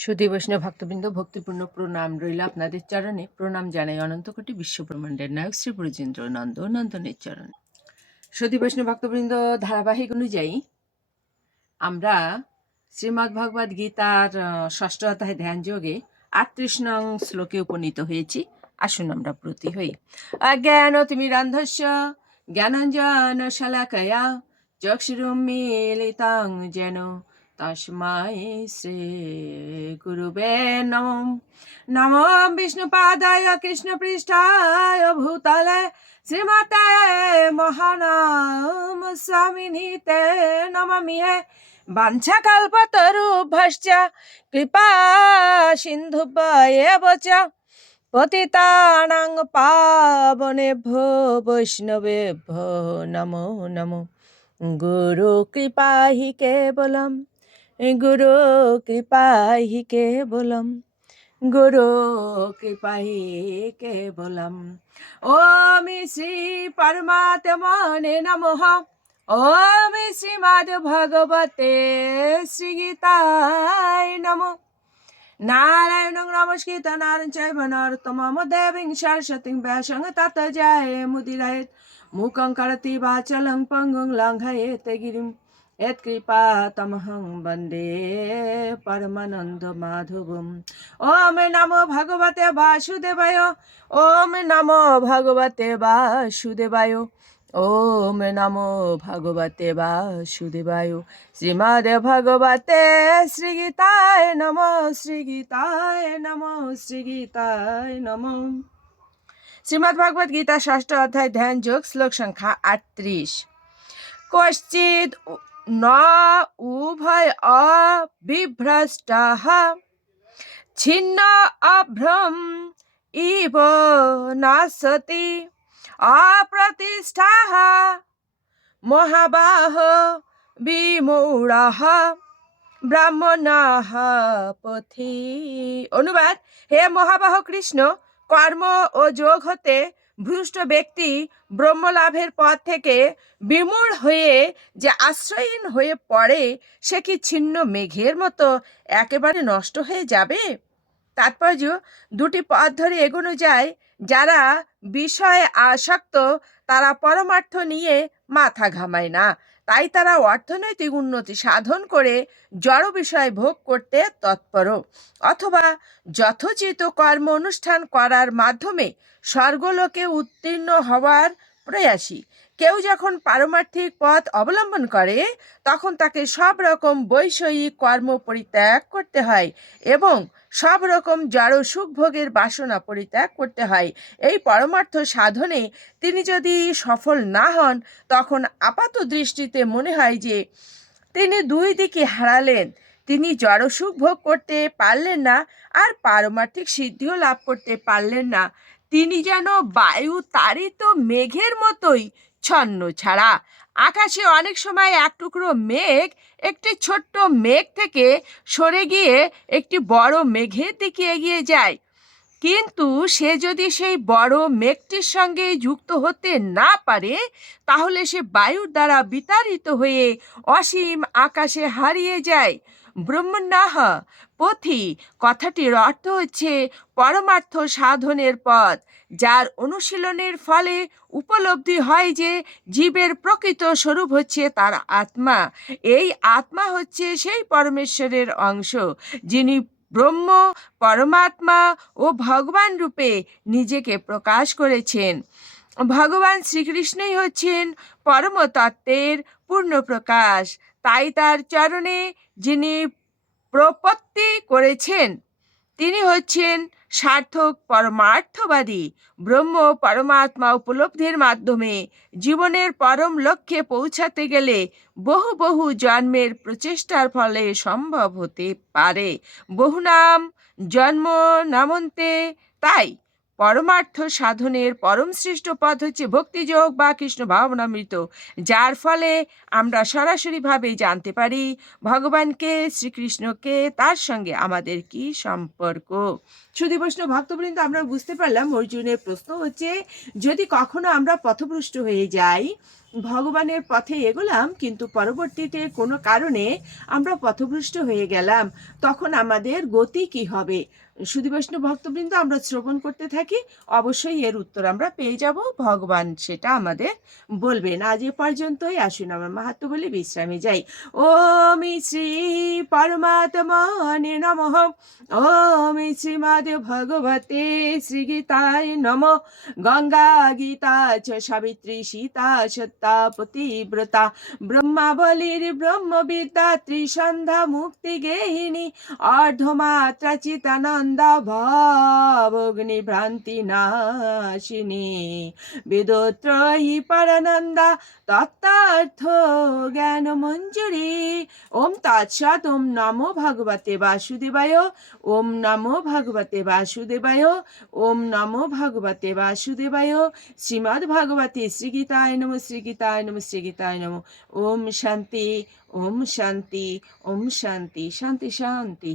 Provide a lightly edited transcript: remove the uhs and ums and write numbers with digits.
সুধী বৈষ্ণব ভক্তবৃন্দ, ভক্তিপূর্ণ প্রণাম রইল আপনাদের চরণে। প্রণাম জানাই অনন্তকোটি বিশ্বব্রহ্মাণ্ডের নায়ক শ্রী ব্রজেন্দ্র নন্দনের চরণে। সুধী বৈষ্ণব ভক্তবৃন্দ, ধারাবাহিক অনুযায়ী আমরা শ্রীমদ্ ভগবদ গীতার ষষ্ঠ অধ্যায় ধ্যান যোগে 38 নং শ্লোকে উপনীত হয়েছি। আসুন আমরা ব্রতী হই। অজ্ঞানতিমিরান্ধস্য জ্ঞানাঞ্জন শলাকয়া চক্ষুরুন্মীলিতাং যেন তস্मै শ্রী গুরুবে নমঃ। নমো বিষ্ণুপাদায় কৃষ্ণপৃষ্ঠায় ভূতলে শ্রীমতে মহানাম স্বামিনীতে নমামিহে। বাঞ্ছাকল্পতরুভ্যশ্চ কৃপা সিন্ধুভ্যেব চ পতিতানাং পাবনেভ্যো বৈষ্ণবেভ্যো নমো নমো। গুরু কৃপা হি কেবলম, গুরু কৃপা হি কেবলম, গুরু কৃপা হি কেবলম। ওম শ্রী পরমাত্মনে নমঃ। ওম শ্রীমদ্ ভগবতে শ্রীগীতায় নমঃ। নারায়ণং নমস্কৃত নারং চৈব নরোত্তমং দেবীং সরস্বতীং ব্যাসং ততো জয়মুদীরয়েৎ। মুখং করোতি বাচালং পঙ্গুং লঙ্ঘয়েতে গিরিম यत्कृपा तमहं वन्दे परमानंद माधवम। ओम नमो भगवते वासुदेवाय। ओम नमो भगवते वासुदेवाय। ओम नमो भगवते वासुदेवाय। श्रीमद् भगवते श्रीगीताय नमो, श्रीगीताय नमो, श्रीगीताय नमो। श्रीमद् भगवद गीता षष्ठ अध्याय ध्यान योग श्लोक संख्या 38। कश्चिद न उभय अविभ्रष्टः छिन्न अभ्रम इव नासति अप्रतिष्ठः महाबाहो विमूढ़ः ब्राह्मणः पथि। অনুবাদ: হে মহাবাহ কৃষ্ণ, কর্ম ও যোগ হতে ভ্রষ্ট ব্যক্তি ব্রহ্মলাভের পথ থেকে বিমূঢ় হয়ে যে আশ্রয়হীন হয়ে পড়ে, সে কি ছিন্ন মেঘের মতো একেবারে নষ্ট হয়ে যাবে? তাৎপর্য: দুটি পথ ধরে এগোনো যায়। যারা বিষয়ে আসক্ত তারা পরমার্থ নিয়ে মাথা ঘামায় না, তাই তারা অর্থনৈতিক উন্নতি সাধন করে জড় বিষয় ভোগ করতে তৎপর, অথবা যথোচিত কর্ম অনুষ্ঠান করার মাধ্যমে স্বর্গলোকে উত্তীর্ণ হওয়ার প্রয়াসী। কেউ যখন পারমার্থিক পথ অবলম্বন করে তখন তাকে সব রকম বৈষয়িক কর্ম পরিত্যাগ করতে হয় এবং সব রকম জড় সুখ ভোগের বাসনা পরিত্যাগ করতে হয়। এই পরমার্থ সাধনে তিনি যদি সফল না হন, তখন আপাত দৃষ্টিতে মনে হয় যে তিনি দুই দিকে হারালেন। তিনি জড় সুখ ভোগ করতে পারলেন না, আর পারমার্থিক সিদ্ধিও লাভ করতে পারলেন না। তিনি যেন বায়ু তাড়িত মেঘের মতোই ছন্ন ছাড়া। আকাশে অনেক সময় এক টুকরো মেঘ একটি ছোট্ট মেঘ থেকে সরে গিয়ে একটি বড় মেঘের দিকে এগিয়ে যায়, কিন্তু সে যদি সেই বড় মেঘটির সঙ্গে যুক্ত হতে না পারে, তাহলে সে বায়ুর দ্বারা বিতাড়িত হয়ে অসীম আকাশে হারিয়ে যায়। ব্রহ্মণ্যঃ পথি কথাটির অর্থ হচ্ছে পরমার্থ সাধনের পথ, যার অনুশীলনের ফলে উপলব্ধি হয় যে জীবের প্রকৃত স্বরূপ হচ্ছে তার আত্মা। এই আত্মা হচ্ছে সেই পরমেশ্বরের অংশ, যিনি ব্রহ্ম, পরমাত্মা ও ভগবান রূপে নিজেকে প্রকাশ করেছেন। ভগবান শ্রীকৃষ্ণই হচ্ছেন পরম তত্ত্বের পূর্ণ প্রকাশ। তাই তার চরণে যিনি প্রপত্তি করেছেন তিনি হচ্ছেন সার্থক পরমার্থবাদী। ব্রহ্ম পরমাত্মা উপলব্ধির মাধ্যমে জীবনের পরম লক্ষ্যে পৌঁছাতে গেলে বহু বহু জন্মের প্রচেষ্টার ফলে সম্ভব হতে পারে। বহু নাম জন্ম নামন্তে। তাই পরমার্থ সাধনের পরম শ্রেষ্ঠ পথ হচ্ছে ভক্তিযোগ বা কৃষ্ণ ভাবনামৃত, যার ফলে আমরা সরাসরিভাবে জানতে পারি ভগবানকে, শ্রীকৃষ্ণকে, তার সঙ্গে আমাদের কি সম্পর্ক। সুধী বৈষ্ণব ভক্তবৃন্দ, আমরা বুঝতে পারলাম অর্জুনের প্রশ্ন হচ্ছে, যদি কখনো আমরা পথভ্রষ্ট হয়ে যাই ভগবানের পথে এগোলাম, কিন্তু পরবর্তীতে কোনো কারণে আমরা পথভ্রষ্ট হয়ে গেলাম, তখন আমাদের গতি কি হবে? সুধী বৈষ্ণব ভক্তবৃন্দ, আমরা শ্রবণ করতে থাকি, অবশ্যই এর উত্তর আমরা পেয়ে যাব, ভগবান সেটা আমাদের বলবেন। আজ এ পর্যন্তই, আসুন আমরা মাহাত্ম্য বলে বিশ্রামে যাই। ওম শ্রী পরমাত্মনে নমঃ। ওম শ্রীমদ্ ভগবতে শ্রীগীতায় নমঃ। গঙ্গা গীতা চ সাবিত্রী সীতা সত্তা পতিব্রতা ব্রহ্মাবলীর ব্রহ্মবিদ্যা ত্রিসন্ধ্যা মুক্তি গেহিনী অর্ধমাত্রা চিতানন্দা ভবগ্নি ভ্রান্তি নাশিনী বেদোত্রয়ী পরানন্দা তত্ত্বার্থ জ্ঞান মঞ্জুরি। ওম তৎসৎ। ওম নমো ভগবতে বাসুদেবায়। ওম নমো ভগবতে বাসুদেবায়। ওম নমো ভগবতে বাসুদেবায়। শ্রীমদ্ ভগবতে শ্রীগীতায় নমঃ। শ্রীগীতায় নমঃ। শ্রীগীতায় নমঃ। ওম শান্তি। ওম শান্তি। ওম শান্তি। শান্তি শান্তি।